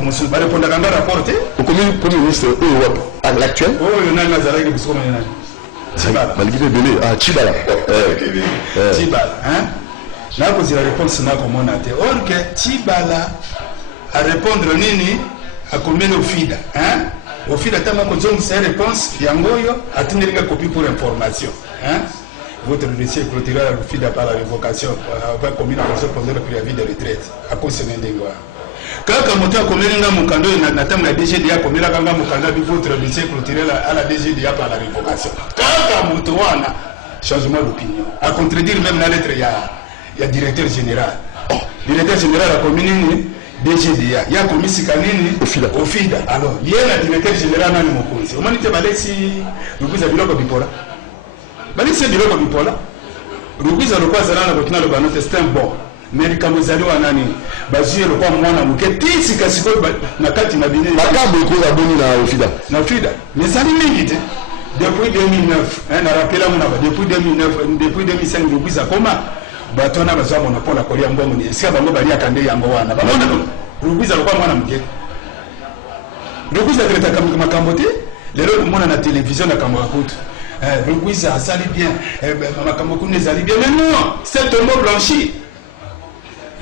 comme monsieur ba répondre à un rapport au premier ministre à l'actuel il y en a Nazaré qui sont malgré le délai Chibala Chibala hein là vous la réponse na comme on a dit or que Chibala à répondre nini à combien au FIDA hein au FIDA tama ko jong sa réponse yangoyo atindelika copie pour information hein votre dossier clôturé à la FIDA par la révocation va communiquer pour le préavis de retraite à cause de l'endroit kaka moto akomelinga mukando na tamu na DGDA komela kanga mukanda bi votre dossier clôturé à la DGDA par la révocation kaka moto wana changement d'opinion à contredire même la lettre ya directeur général directeur général a communiqué DGDA ya komisi kanini au FIDA alors yena directeur général nani mokonzi omanite balesi rukuza biloko bipola balesi biloko bipola rukuza lokwaza nana botina lo banote c'est un bon mais comme zali wanani bazuye lo kwa mwana muke tisi kasiko na kati na bini makambo ikoza boni na FIDA mais zali mingi te depuis 2009 hein na rappela mona depuis 2009 depuis 2005 rukuza koma batona bazwa monopole kolia mbongo ni sia bango bali akande yango wana bamona rukuza lo kwa mwana muke rukuza kreta kama makambo te lelo mona na télévision na kamwa kutu rukuza asali bien makambo kuna zali bien mais non c'est un mot blanchi.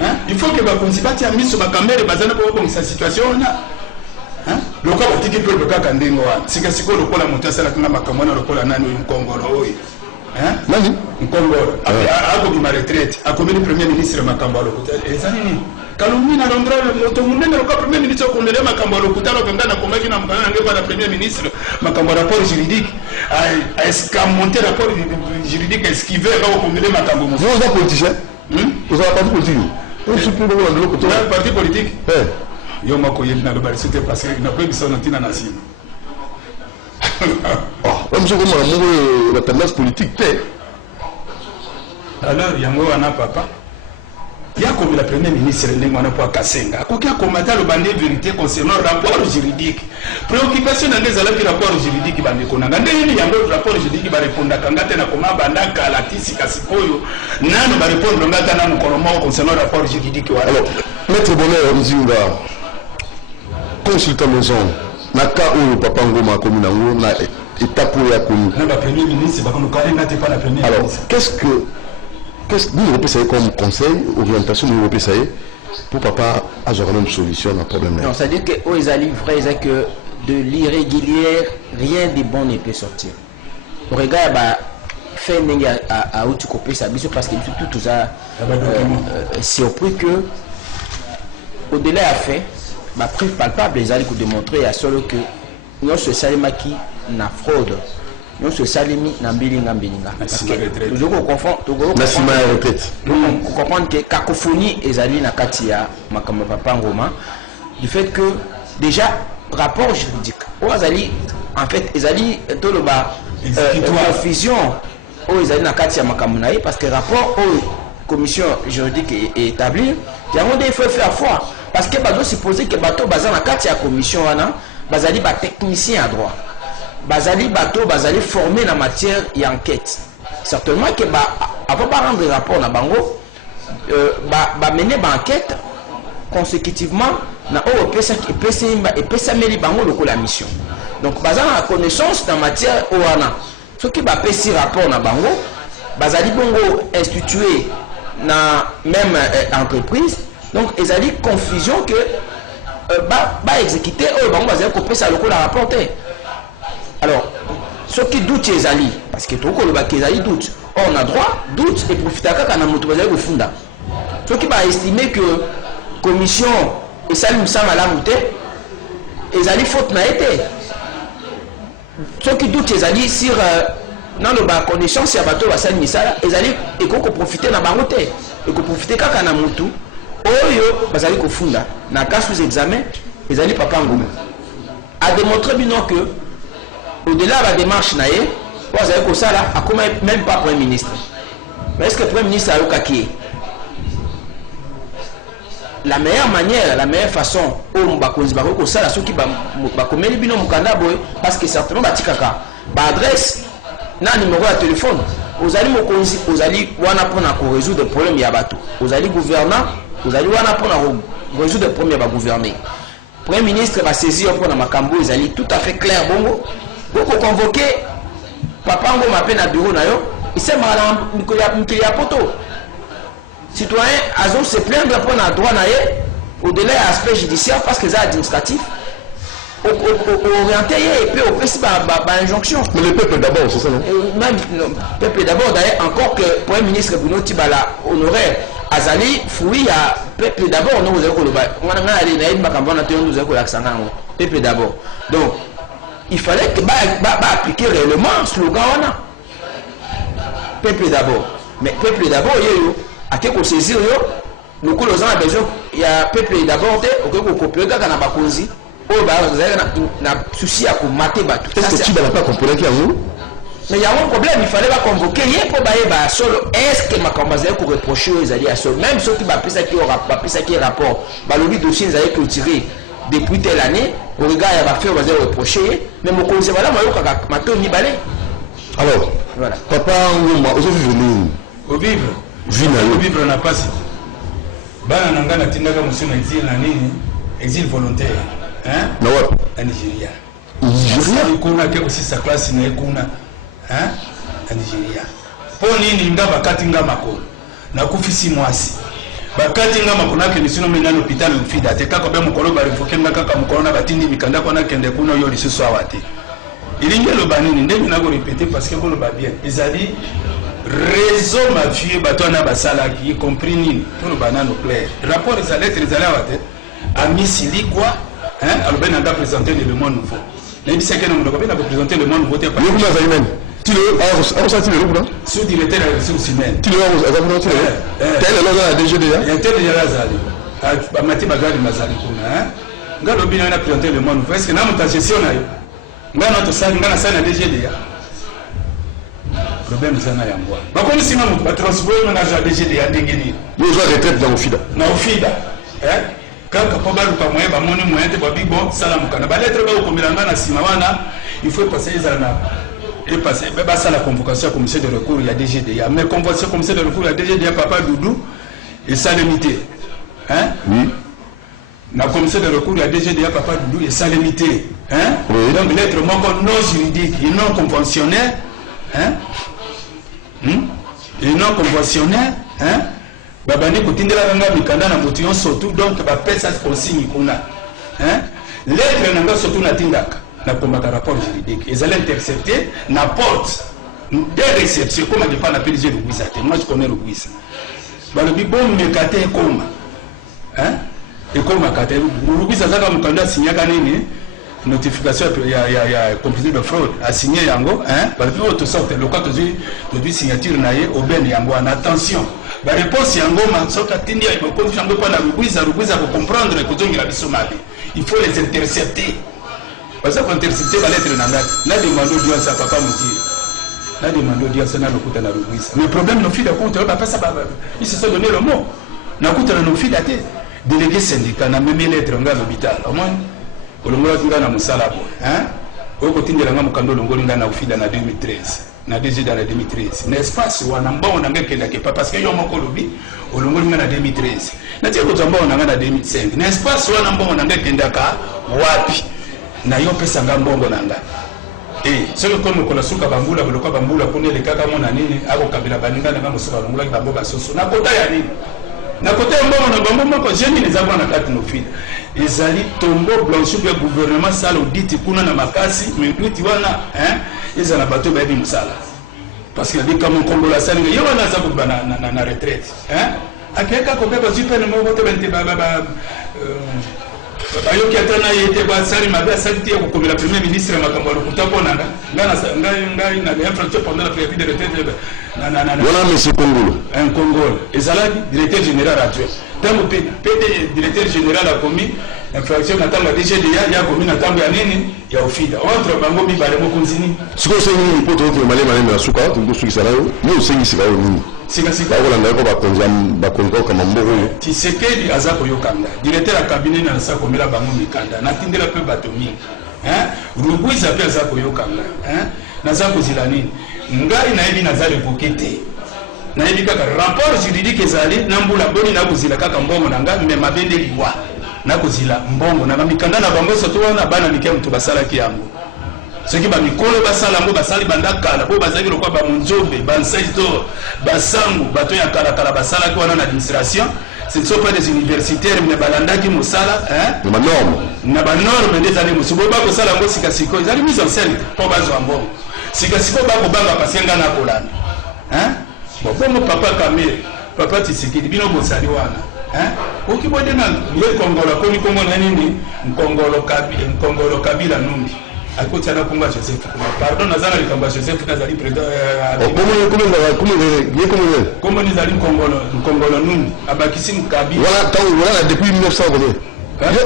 Hein? Il faut que les considérations soient mises sur la caméra basée sur cette situation. Hein? Le cas où tu peux le cas quand c'est que si le cas la montée c'est la caméra le cas nani Nkongoro. Hein? Nani? Nkongoro. Après ma retraite, à combien le premier ministre Makambalo Kutal et ça nini? Kalumi na rondra le monde le cas premier ministre qu'on le Makambalo Kutal au Kanda na comment qui n'a pas le premier ministre Makambalo rapport juridique est-ce qu'a monté rapport juridique est-ce qu'il veut au combien Makambalo? Vous êtes politicien? Vous avez pas de politique? Le parti politique yo mako yebina lo bari c'était parce que na kwebi sona tina na sino monsieur comme la tendance politique alors yango wana papa ya comme la premier ministre ndengwana kwa Kasenga akokia komata lo bande vérité concernant rapport juridique préoccupation na ndeza la rapport juridique bande konanga ndeni yango rapport juridique ba répondre kangate na koma banda kala tisi kasikoyo nano ba répondre ngata na mukolomo concernant rapport juridique wa alors maître Bonheur Nzinga consultant maison naka o papa ngoma komi na ngo na étape ya komi na ba premier ministre ba kono kale ngate pas la premier alors ministre qu'est-ce que nous on peut essayer comme conseil orientation nous on peut essayer pour papa avoir une solution à problème non c'est à dire que aux ali vrai c'est que de l'irrégulier rien de bon ne peut sortir regarde bah fait ninga à où tu copies ça parce que tout ça surpris que au-delà à fait ma preuve palpable les ali que démontrer à seul que nous se salima qui na fraude nous se salimi na mbilinga parce que toujours confond Nassima retraite on comprend que cacophonie ezali na kati ya makambo papa ngoma du fait que déjà rapport juridique ozali en fait ezali to le ba confusion o ezali na kati ya makambo na parce que rapport o commission juridique est établie yango il faut faire foi parce que bazo supposer que bato baza na kati ya commission wana bazali ba technicien à droit bazali bato bazali formé na matière et enquête certainement que avant de rendre rapport na bango mener ba enquête consécutivement na et pesa meli bango lokola mission donc bazali na connaissance na matière oana ce qui va pesi rapport na bango bazali bongo institué na même entreprise donc ezali confusion que exécuter bango bazali ko pesa lokola rapporter. Alors, ceux qui doutent ezali parce que tout le baki ezali doute on a droit doute et profiter kaka na moto bazali ko funda ceux qui va estimer que commission et ça nous semble la muté ezali faute na été ceux qui doutent ezali sur dans le bas connaissance ya bato basali misala ezali et ko profiter na bango te et ko profiter kaka na mutu oyo bazali ko funda na cas sous examen ezali papa ngoma a démontré bien que au-delà de la démarche naïe, vous avez que ça là, même pas Premier ministre. Mais est-ce que le Premier ministre a eu kaki? La meilleure manière, la meilleure façon, où on va que ça là, ceux qui va commettre le binom mukanda boy, parce que certainement va tikaka, adresse, na numéro de téléphone. Vous allez wana pour résoudre des problèmes yabato. Vous allez gouvernant, vous allez wana pour résoudre des problèmes à gouverner. Premier ministre va saisir pour la Makambo, ils allaient tout à fait clair. Bongo, pour convoquer Papa Ngoma peine à bureau, il s'est mal en poto. Citoyen, Azon se plaindre pour la droit au-delà de l'aspect judiciaire parce que c'est administratif. Orienté et puis au principe par injonction. Mais le peuple d'abord, c'est ça, non? Même le peuple d'abord, d'ailleurs, encore que le Premier ministre Bruno Tibala honoraire Azali, fouille à peuple d'abord, nous vous avez on a allé dans une macambo, nous avons l'accent peuple d'abord. Donc, il fallait que appliquer réellement le slogan peuple d'abord. Mais peuple d'abord, à quelque chose saisir, nous avons besoin, il y a peuple d'abord, il faut copier quand on a pas cosy. Oh, bah, vous avez un souci à mater. Est-ce que tu n'as pas compris qu'il y a un mais il y a un problème, il fallait pas convoquer. Il faut pas solo. Est-ce que ma combazzée pour reprocher aux alliés à solo? Même ceux qui m'ont appris ça qui est rapport, le dossier ils avaient clôturé depuis telle année. Au regard, il y a fait aux reprocher. Mais mon conseil, voilà, moi, je vais ni balai. Alors, voilà. Papa, aujourd'hui, au vivre. Au vivre, on n'a pas si. Bana nangana tindaka monsieur na exil na nini? Exil volontaire. Hein? Non, en Nigeria. Nigeria? Il y a aussi sa classe in Ekuna. Hein? En Nigeria. Pour nini nga bakati nga makolo. Na kufisi mwasi. Bakati nga makolo na kende sino mena l'hôpital ufida. Te kako be mukolo ba revoke nga kaka mukolo na batindi mikanda ko na kende kuna yo lisusu awate. Ilinge lo banini ndenge na ko répéter parce que ko lo ba bien. Ezali réseau mafieux bato na basala qui y compris nini. Tout le banano clair. Rapport des lettres les awate. Ami Silikwa. Hein? Alors, ben, on a présenté l'élément nouveau. Les bisexuels n'ont pas présenté l'élément nouveau. Tu le sous-directeur de la ressource humaine. Tu le as déjà dit. Il y a déjà là. Mati Bagari Mazali. Nga lobi na présenté l'élément nouveau. Est-ce que na muta gestion na yo? Nga na to sa nga na sa na DGD. Problème zana ya ngwa. Ba comme si mamu ba transfert na ja DGD ya ndengeni. Yo zo retraite dans Ofida. Na Ofida. Hein? Quand on parle de moyen, mon moyen de bon salam kana ba lettre ba ko milanga na simawana il faut passer et passer ba ça la convocation commissaire de recours il y a DGD mais convocation commissaire de recours il y a DGD papa Doudou et ça limité hein oui na commissaire de recours il y a DGD papa Doudou et ça limité hein oui. Donc lettre non juridique et non conventionnelle hein et non conventionnelle hein babani kutindela nga mikanda na motion surtout donc ba pesa consigne kuna hein lettre nanga surtout na tindaka na komaka rapport juridique ils allaient intercepter na porte des réceptions comme on dit pas la PDG de Guisa moi je connais le Guisa ba le bon mekate koma hein et koma kate le Guisa zaka mukanda signaka nini notification ya complice de fraude a signé yango hein ba le auto sorte le cas de signature na ye au ben yango en attention. La réponse est en goma, sauf qu'à Tindia, il faut qu'on a Rubiza pour comprendre que il faut les intercepter. Parce qu'on intercepter la lettre Nanda, n'a demandé au Dieu ça, papa Moutir. N'a demandé au Dieu ça, n'a le coup de la Rubiza. Le problème, nos filles d'acompte, ils se sont donné le mot. N'a coûté nos filles d'athée. Délégué syndicat, n'a même lettre en gars l'hôpital. Au moins, au long de la Moussala, hein? Au côté de la Moukando, l'Ongolinga n'a fait dans 2013. Na déjà dans la 2013 n'est-ce pas si on a bon on pas parce que yo moko lobi au longo na 2013 na tie ko zamba on na 2005 n'est-ce pas si on a bon on ka wapi na yo pesa ngambongo nanga solo comme ko la suka bambula ko bambula kone le kaka mona nini ako kabila baninga na musuka bambula ki bamboka soso na kota ya nini na kota mbongo na bambo moko jeni les avons na kati no fil ezali tombo blanchir le gouvernement sala audit kuna na makasi mais audit wana hein ezala bato ba bi musala parce que dit comme Congo la sala yo wana za kubana na retraite hein akeka ko beba super mo boto bente ba yo ki atana yete ba sali mabe asali ko comme la premier ministre makambo lo kutapona ngai na infrastructure pendant la période de retraite voilà monsieur Congolo un Congolo ezala directeur général actuel tango PD directeur général a commis infraction na tango DG ya commis na tango ya nini ya Ofida entre bango bi bale mo konzini siko sengi poto ko male na suka to ndo sala yo sengi sika yo nini sika wala ndako ba konza kama mboro Tshisekedi azako yokanga directeur ya cabinet na sa komela bango mikanda na tindela pe batomi hein Rubuiza pe azako yokanga hein na zako zilani ngai na yebi na za révoquer na yebi kaka rapport juridique ezali na mbula boni na kuzila kaka mbongo na ngai mais mabende liwa na kozila mbongo na mikanda na bango soto wana bana mikia mutu basalaki yango soki bamikolo basala yango basali banda kala po bazalaki lokwa bamonzobe bansaitor basango bato ya kalakala basalaki wana na administration ce ne sont pas des universitaires mais balandaki mosala na banorme nde ezali mosusu bo bakosala yango sikasiko ezali mise en scène mpo bazwa mbongo sikasiko bakobanga pasenga na kolanda bongo papa Kamere papa Tshisekedi bino bosali wana oki bode na ye Kongolo komi kongo na nini Nkongolo Kabila Numbi akoti ana kongo Joseph pardon nazana likambo Joseph nazali président comment ni zali Nkongolo Numbi abakisi Kabila voilà depuis 1900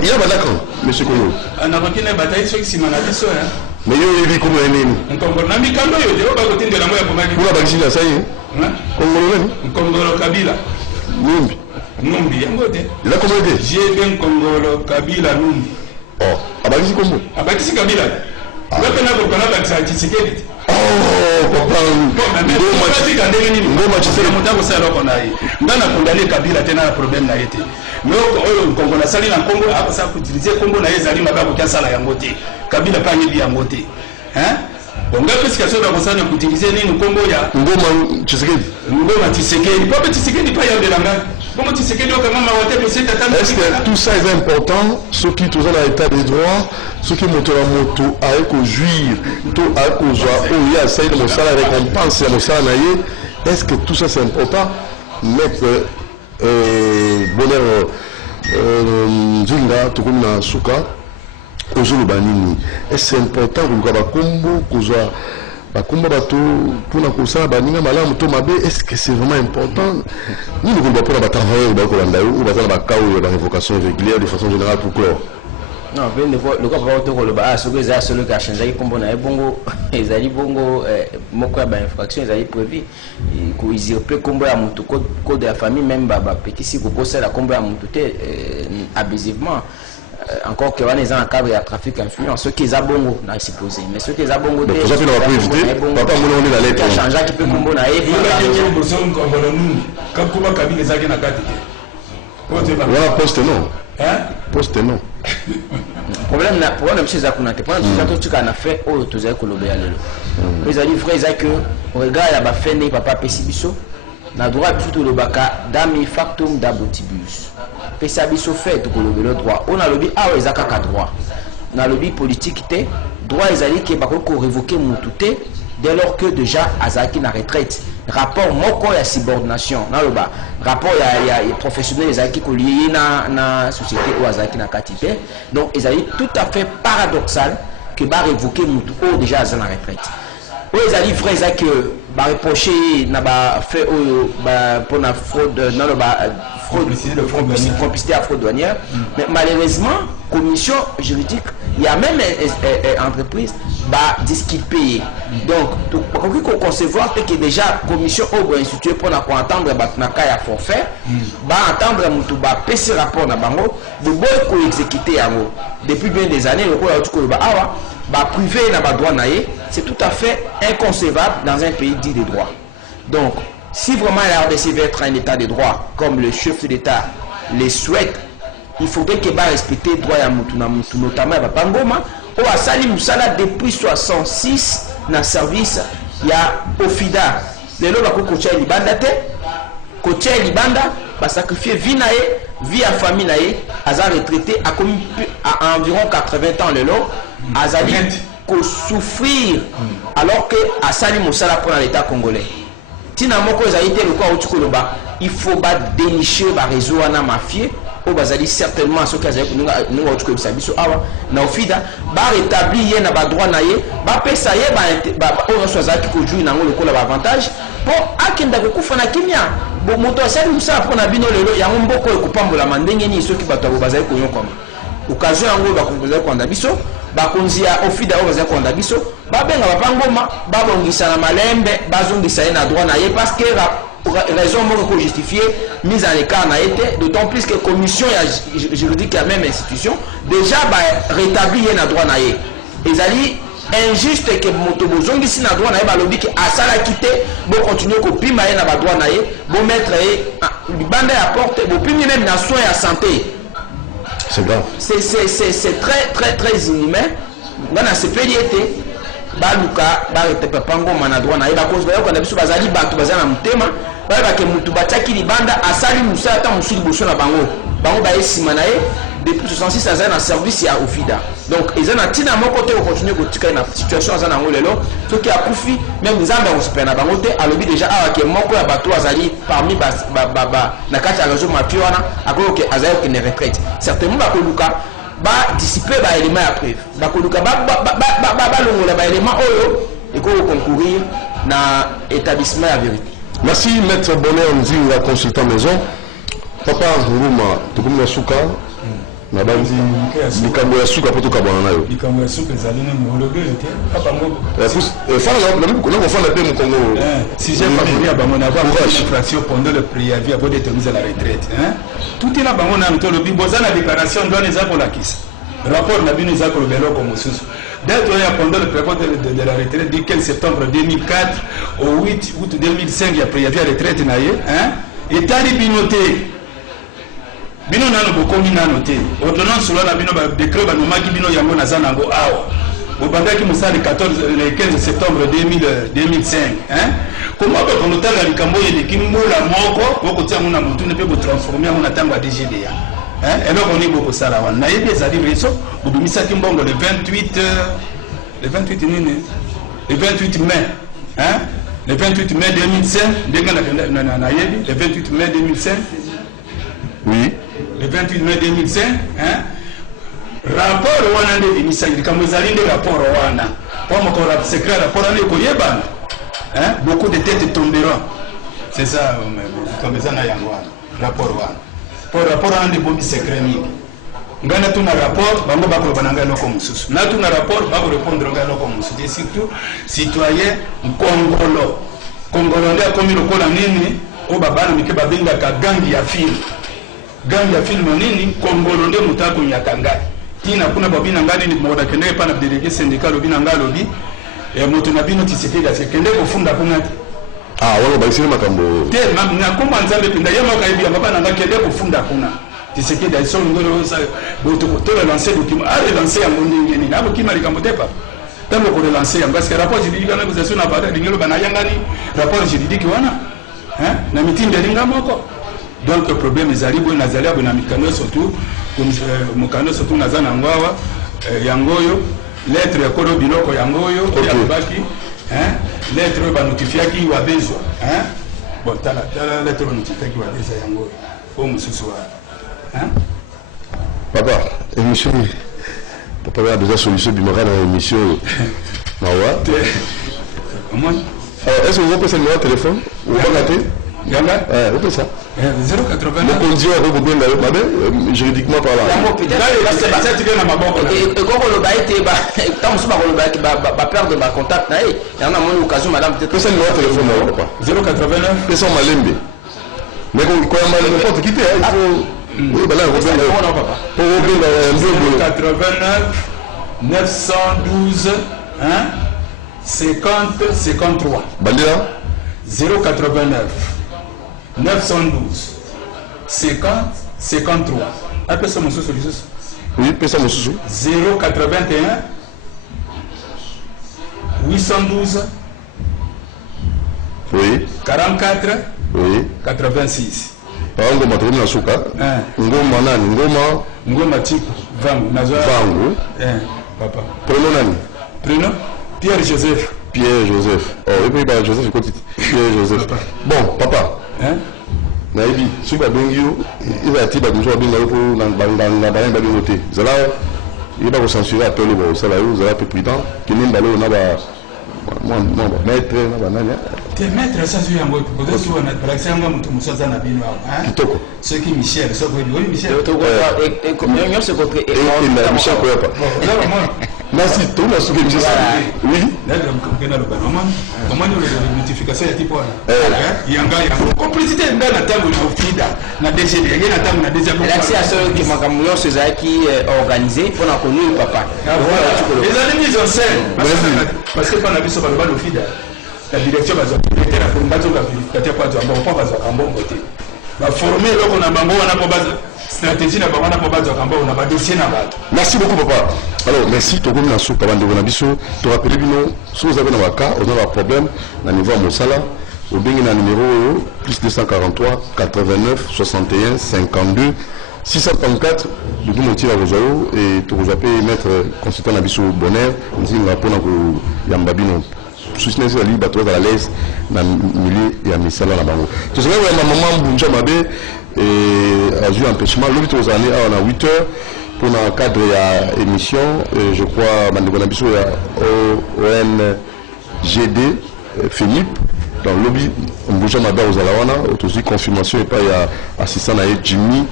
il y a d'accord monsieur Kolo na bakina bataille soki simana biso mais yo yebi comment nini Nkongolo na mikando yo de bakotindela moya komaki pour bakisi na sai Nkongolo Kabila Numbi yango te il a comment dit j'ai bien Nkongolo Kabila Numbi abakisi kombo abakisi Kabila wewe na kokana bakisa Tshisekedi papa ngoma Tshisekedi mutango sala kona hii ndana kundali Kabila tena na problem na yete mais oyo Nkongolo sali na Kongo akasa kutiliser Kongo na yezali mabako kya sala yango te Kabila kanye bi yango te bonga pesika soda kosana kutiliser nini Kongo ya ngoma Tshisekedi papa Tshisekedi pa yandela ngani comment Tshisekedi okanga mawote ko seta tanda est-ce que tout ça est important ce qui tout dans l'état des droits ce qui moto la moto avec au juir to avec au joie au ya ça le salaire récompense le salaire naie est-ce que tout ça c'est important mettre bonheur Nzinga tukuna suka ozulu banini est-ce important que ba kombo kozwa bakumba bato pona kosala baninga malamu to mabe est-ce que c'est vraiment important ni le combat pour la travailler ba ko landa ou ba ba kawo la révocation régulière de façon générale pour clore non ben le ko ba to ko le ba so que za solo ka changer kombo na bongo ezali bongo moko ya ba infraction ezali prévu ko usurper kombo ya mutu code de la famille même ba petit si ko kosala kombo ya mutu te abusivement encore que les gens en cadre de trafic influence ceux qui ont bongo n'a supposé mais ceux qui ont bongo papa mon on est la lettre changer qui peut combo na et comme comment Kabila zaki na kati voilà poste non poste non problème chez Zakuna te problème chez tout cas na fait oh to zai kolobea lelo les ali frère ça que regarde ya ba fene papa Pesibiso na droit plutôt le baka dami factum dabotibus pesa biso fait ko le droit on a lobby ezaka ka droit na lobby politique te droit ezali ke bakoko révoquer mututé dès lors que déjà azaki na retraite rapport moko ya subordination na loba rapport ya professionnel ezaki ko lié na société ou azaki na katité donc ezali tout à fait paradoxal que ba révoquer mutu ou déjà azana retraite les alliés vrais ça que ba reprocher na ba fait pour la fraude dans le complicité à fraude douanière mais malheureusement commission juridique il y a même entreprise ba disculpé donc pour qu'on concevoir que déjà commission au institué pour entendre ba na cas ya forfait ba entendre mutu ba PC rapport na bango de boy ko exécuter yango depuis bien des années le ko ya tuko ba awa ba privé na ba droit naé c'est tout à fait inconcevable dans un pays dit de droit. Donc, si vraiment la RDC veut être un état de droit, comme le chef de l'État les souhaite, il faudrait qu'il va respecter le droit à Moutou, notamment à Pangoma, ou à Sali Moussala depuis 66 dans le service, il y a Ofida. Les lois de Kotia Libanda, Kotia Libanda, va sacrifier vie naé, vie à famille naé, à retraité à environ 80 ans le lot, à Zali. Souffrir alors que à Sali Moussala pour l'État congolais. Tina moko zaïté le quoi il faut pas dénicher ba réseau na mafieux au bazali certainement ce que nous autre sabiso awa na ofida ba rétablir na ba droit na ye ba pesa ye ba on soit zaki ko jouer na ngolo ko la avantage pour akenda ko kufana kimia bo moto Sali Moussala pour na bino lelo ya mboko ko pambola mandenge ni soki bato bazali ko yokoma occasion yango ba komposer ko ndabiso bakonzi ya ofida o baza konda biso babenga bapangoma babongisa na malembe bazongisa na droit na ye parce que raison moko ko justifier mise en écart na été d'autant plus que commission juridique la même institution déjà ba rétablir na droit na ye ezali injuste que moto bozongisi na droit na ye balobi que asala quitter bo continuer ko pima ye na ba droit na ye bo mettre ye libanda ya porte bo pimi même na soin ya santé C'est grave. C'est très inhumain. Dans la CPDT, baluka barete papango manadwa na eba cause bayo kana biso bazali bato bazana mutema baba ke mutu bataki libanda asali musa ata musuli boso na bango ba esima na ye depuis 66 ans na service ya Ofida. Donc ils ont tina moko te continuer ko tika na situation za na ngolelo to ki akufi même nzamba on se na bango te alobi déjà awa ke moko ya bato azali parmi na kati ya réseau mafia wana akolo ke azali ke ne retraite certainement ba koluka ba dissiper ba élément à preuve ba koluka ba longola ba élément oyo et ko concourir na établissement à vérité. Merci maître Bonheur Nzinga consultant maison. Papa Nguruma tukumna suka na banzi likambo ya suka poto kabana nayo likambo ya suka ezali na homologué te papa ngo fala na ko fala pe mu Congo si j'ai pas venir ba mona ba infraction pendant le préavis avant d'être mis à la retraite hein tout est là bango na ntolo bi bozana déclaration doit les pour la kisa rapport na bino za ko belo comme susu d'être pendant le préavis de la retraite du 15 septembre 2004 au 8 août 2005 il y a préavis à retraite na ye hein etali binoté bino nano bokomi nano te ordonnance sur la bino ba décret ba nomaki bino yango na zanango awa bobandaki musali le 15 septembre 2005 hein comment ba konotanga likambo yele kimbola moko boko tia muna mutu ne pe bo transformer muna tanga DGDA hein et donc on est beaucoup sala wana na yebe zali reso bobimisa kimbongo le 28 mai hein le 28 mai 2005 denga na yebi le 28 mai 2005 oui le 28 mai 2005 hein rapport wana nde emisaki kambo ezali nde rapport wana pour mokora secret rapport wana ekoyebana hein beaucoup de têtes tomberont c'est ça comme ça na yango wana rapport wana pour rapport wana nde bobi secret mingi ngana tuna rapport bango bako bananga loko mususu na tuna rapport bako répondre ngana loko mususu et surtout citoyen Congolo nde akomi lokola nini o babana mike babengaka gangi ya film nini Congolo nde mutako nyakanga tina kuna babina ngani ni moda kende pa na délégué syndical obina ngalobi e moto na bino tisekeda sekende kofunda kunati wala baisini makambo te na komba nzambe pinda yema kaibi babana ngakende kofunda kuna tisekeda iso ngolo sa boto to lancer document relancer yango ndenge ni abo kima likambo tepa tango ko relancer yango parce que rapport juridique na négociation na bada dingelo bana yangani rapport juridique wana hein na mitinde linga moko. Donc le problème est arrivé na zalia na mikano surtout mukano surtout na zana ngwawa yangoyo lettre ya kolo biloko yangoyo ya baki hein lettre ba notifier ki wa besoin hein bon tala lettre ba notifier ki wa besoin yangoyo au mususu wa hein papa émission papa a besoin solution bimara na émission mawa comment est-ce que vous pouvez me téléphone ou pas gâter Ganga vous pouvez ça 089 le conduire au bout de juridiquement parlant et quand on le baille ba tant so ba ko le baille ba perdre ba contact na e y en a mon occasion madame peut-être c'est le téléphone papa 089 personne malembe mais quand on n'importe qui il faut oui ben là on va papa pour 89 912 hein 50 53 bandira 089 912 50 53 appelle ça mon sous oui pesa mon sous 081 812 oui 44 oui 86 par ngoma tu na suka ngoma nani ngoma tiku vangu nazwa vangu papa prénom nani prénom Pierre Joseph oh et puis bah Joseph côté Pierre Joseph bon papa hein naibi suka bengio iza tiba toujours benga ko na banga côté zala il va censurer appel au salaire zala peu prudent qui nimba lo na ba moi maître na ba nanya te maître ça sur yango peut-être sur na praxia nga mutu musaza na bino hein kitoko ce qui Michel so ko oui Michel et combien c'est contre et Michel ko pas merci tout la souke Michel oui là comme na lo ba maman comment le notification ya tipo yanga complicité ndana tango na ofida na DGD yanga na tango na DGD l'accès à ceux qui makamu yo qui organisé pour na connu papa les amis ils ont scène parce que pas na biso ba lo ofida la direction va était la formation de la vérification pas de bon pas va ambon côté va former le on a bango on a pas stratégie na bango na babato akamba on a ba dossier na bato. Merci beaucoup papa. Alors merci to comme na souka bande na biso to rappeler bino si vous avez na waka on a un problème na niveau mosala au bengi na numéro plus 243 89 61 52 634 de tout motif à Rosao et to vous appelez maître consultant na biso bonheur nzinga pona ko yambabino soutenir ali bato à l'aise na milieu ya misala na bango. To se na maman bunja mabe et a eu empêchement l'autre aux années on a 8 heures pour un cadre à émission je crois Bandebonabiso ONGD FENIP dans le lobby on bouge ma base aux alawana aussi confirmation et pas il y a assistant à Jimmy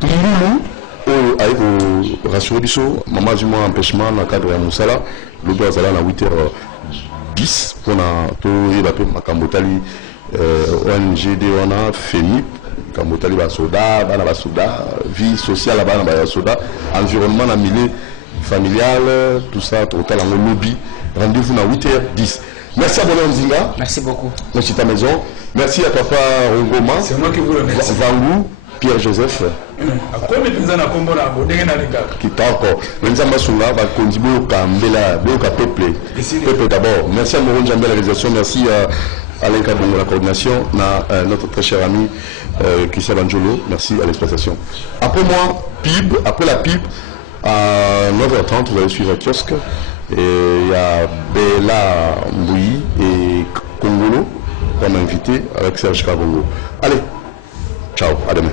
Touloulou au rassurer biso maman du moins empêchement dans le cadre à Moussala lobby aux alana 8h10 pour na to yebape makambotali ONGD on a FENIP Kamotali basoda, bana basoda, vie sociale bana basoda, environnement na milieu familial, tout ça, total en lobby. Rendez-vous à 8h10. Merci à Bonheur Nzinga. Merci beaucoup. Merci ta maison. Merci à papa Rongoma. C'est moi qui vous remercie. Vangou, Pierre-Joseph. Comme le président a combo na bodenge na linga. Kitako. Nzamba Sunga va contribuer au Kambela, au peuple. Peuple d'abord. Merci à Moron Jambel la réalisation. Merci à Alain Kabongo la coordination, notre très cher ami Christian Banjolo, merci à l'exploitation. Après moi, PIB, après la PIB, à 9h30, vous allez suivre le kiosque. Et il y a Bella Mbouyi et Kongolo comme invité avec Serge Kabongo. Allez, ciao, à demain.